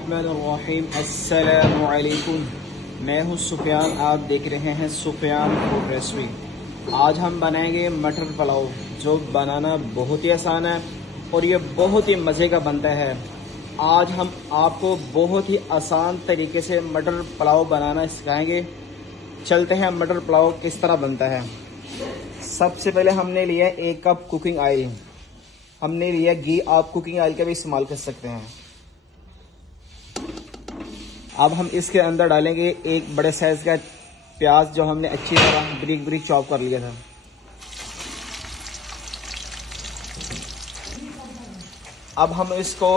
बिस्मिल्लाहिर्रहमानिर्रहीम। अस्सलामु अलैकुम। मैं हूँ सुफियान, आप देख रहे हैं सुफियान फूड रेसिपी। आज हम बनाएंगे मटर पुलाव, जो बनाना बहुत ही आसान है और ये बहुत ही मज़े का बनता है। आज हम आपको बहुत ही आसान तरीके से मटर पुलाव बनाना सिखाएंगे। चलते हैं मटर पुलाव किस तरह बनता है। सबसे पहले हमने लिया 1 कप कुकिंग ऑयल, हमने लिया घी, आप कुकिंग ऑयल का भी इस्तेमाल कर सकते हैं। अब हम इसके अंदर डालेंगे 1 बड़े साइज का प्याज, जो हमने अच्छी तरह बारीक बारीक चॉप कर लिया था। अब हम इसको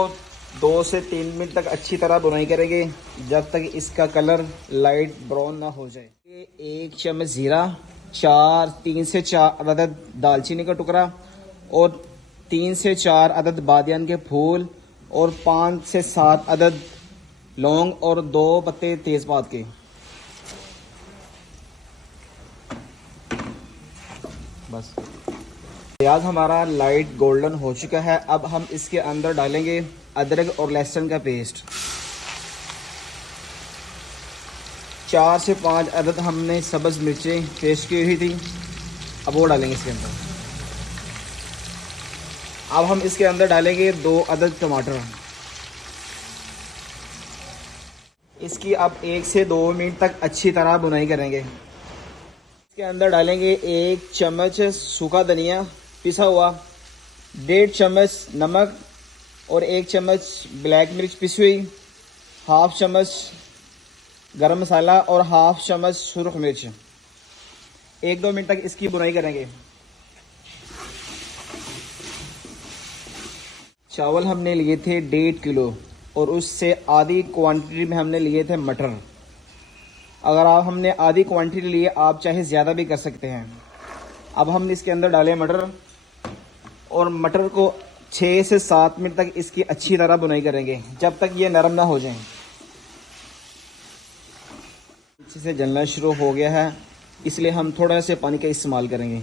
2 से 3 मिनट तक अच्छी तरह भुनाई करेंगे, जब तक इसका कलर लाइट ब्राउन ना हो जाए। 1 चम्मच जीरा, 3 से 4 अदद दालचीनी का टुकड़ा और 3 से 4 अदद बादियान के फूल और 5 से 7 अदद लौंग और 2 पत्ते तेजपात के। बस प्याज हमारा लाइट गोल्डन हो चुका है। अब हम इसके अंदर डालेंगे अदरक और लहसुन का पेस्ट। 4 से 5 अदद हमने सब्ज़ मिर्चें पेस्ट की हुई थी, अब वो डालेंगे इसके अंदर। अब हम इसके अंदर डालेंगे 2 अदद टमाटर। इसकी अब 1 से 2 मिनट तक अच्छी तरह भुनाई करेंगे। इसके अंदर डालेंगे 1 चम्मच सूखा धनिया पिसा हुआ, 1.5 चम्मच नमक और 1 चम्मच ब्लैक मिर्च पिसी हुई, 1/2 चम्मच गरम मसाला और 1/2 चम्मच सुरख मिर्च। 1-2 मिनट तक इसकी भुनाई करेंगे। चावल हमने लिए थे 1.5 किलो और उससे आधी क्वांटिटी में हमने लिए थे मटर। अगर आप हमने आधी क्वांटिटी लिए, आप चाहे ज़्यादा भी कर सकते हैं। अब हम इसके अंदर डालें मटर और मटर को 6 से 7 मिनट तक इसकी अच्छी तरह भुनाई करेंगे, जब तक ये नरम ना हो जाएं। अच्छे से जलना शुरू हो गया है, इसलिए हम थोड़ा से पानी का इस्तेमाल करेंगे।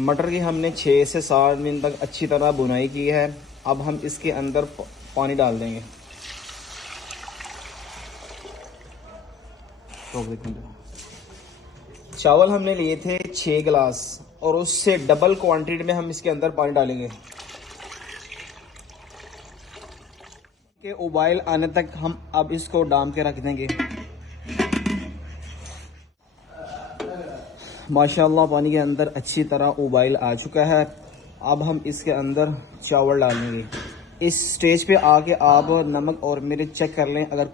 मटर की हमने 6 से 7 मिनट तक अच्छी तरह भुनाई की है। अब हम इसके अंदर पानी डाल देंगे। चावल हमने लिए थे 6 गिलास और उससे डबल क्वांटिटी में हम इसके अंदर पानी डालेंगे। के उबाल आने तक हम अब इसको डाम के रख देंगे। माशाअल्लाह पानी के अंदर अच्छी तरह उबाल आ चुका है। अब हम इसके अंदर चावल डालेंगे। इस स्टेज पे आके आप नमक और मिर्च चेक कर लें, अगर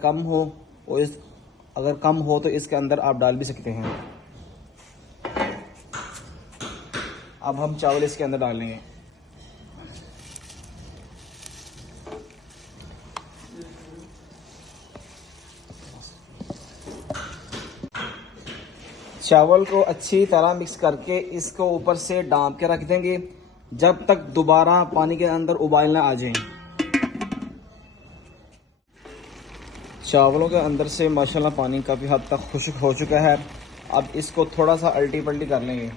कम हो तो इसके अंदर आप डाल भी सकते हैं। अब हम चावल इसके अंदर डालेंगे। चावल को अच्छी तरह मिक्स करके इसको ऊपर से डांप के रख देंगे, जब तक दोबारा पानी के अंदर उबाल ना आ जाए। चावलों के अंदर से माशाल्लाह पानी काफ़ी हद तक खुश्क हो चुका है। अब इसको थोड़ा सा अल्टी पल्टी कर लेंगे।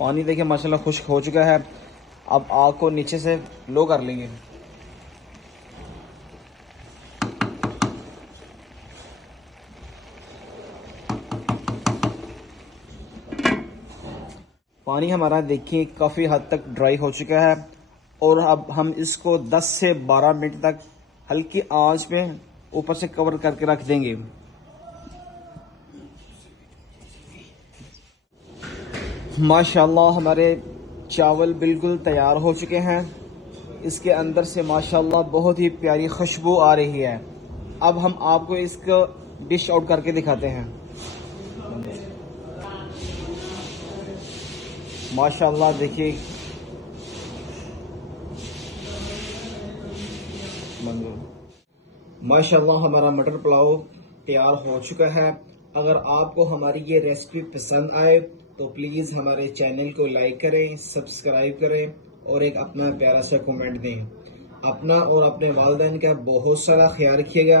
पानी देखिए माशाल्लाह खुश्क हो चुका है। अब आग को नीचे से लो कर लेंगे। पानी हमारा देखिए काफ़ी हद तक ड्राई हो चुका है और अब हम इसको 10 से 12 मिनट तक हल्की आंच में ऊपर से कवर करके रख देंगे। माशाल्लाह हमारे चावल बिल्कुल तैयार हो चुके हैं। इसके अंदर से माशाल्लाह बहुत ही प्यारी खुशबू आ रही है। अब हम आपको इसको डिश आउट करके दिखाते हैं। माशाल्लाह देखिए माशाल्लाह हमारा मटर पुलाव तैयार हो चुका है। अगर आपको हमारी ये रेसिपी पसंद आए तो प्लीज़ हमारे चैनल को लाइक करें, सब्सक्राइब करें और एक अपना प्यारा सा कमेंट दें। अपना और अपने वालिदैन का बहुत सारा ख्याल रखिएगा।